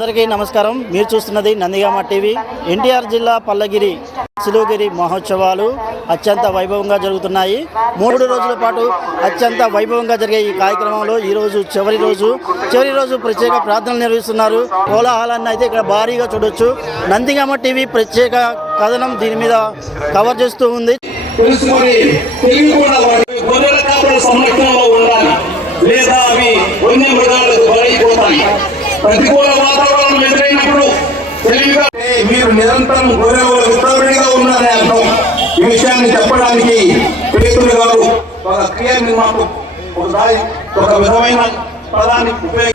అందరికీ నమస్కారం. మీరు చూస్తున్నది నందిగామ టీవీ. ఎన్టీఆర్ జిల్లా పల్లగిరి సిలువగిరి మహోత్సవాలు అత్యంత వైభవంగా జరుగుతున్నాయి. 3 రోజుల పాటు అత్యంత వైభవంగా జరిగే ఈ కార్యక్రమంలో ఈరోజు చివరి రోజు ప్రత్యేక ప్రార్థనలు నిర్వహిస్తున్నారు. కోలాహలాన్ని అయితే ఇక్కడ భారీగా చూడొచ్చు. నందిగామ టీవీ ప్రత్యేక కథనం దీని మీద కవర్ చేస్తూ ఉంది. లేదా అవి వన్యమృగాలకు బలైపోతాయి. ప్రతికూల వాతావరణం ఎదురైనప్పుడు తెలివిగా మీరు నిరంతరం గౌరవగా ఉన్నారనే అర్థం. ఈ విషయాన్ని చెప్పడానికి పేతురు గారు ఒక క్రియని మాకు ఒక విధమైన పదాన్ని ఉపయోగిస్తాడు.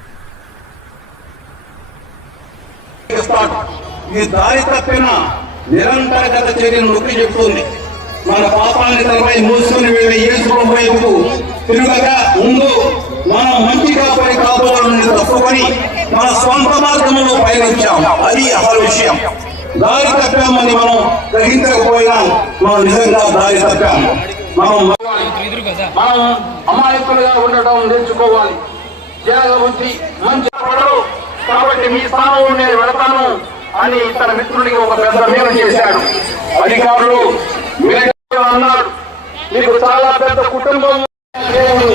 ఇది దారి తప్పిన నిరంతరగత చర్యను నొక్కి చెప్తుంది. మన పాపాన్ని తనపై మూసుకుని వెళ్ళి యేసుప్రభు వైపు తిరుగగా ముందు మనం మంచిగా పని కాబోలని తప్పుకొని మన స్వంత మార్గంలో పయనించాం. అది అసలు విషయం. దారి తప్పామని మనం గ్రహించకపోయినా మనం నిజంగా దారి తప్పాము. మనం అమాయకులుగా ఉండటం నేర్చుకోవాలి. త్యాగబుద్ధి మంచి కాబట్టి మీ స్థానంలో నేను వెళతాను అని తన మిత్రుడికి ఒక పెద్ద మేలు చేశాడు. అధికారులు అన్నాడు, మీకు చాలా పెద్ద కుటుంబం చేశాడు.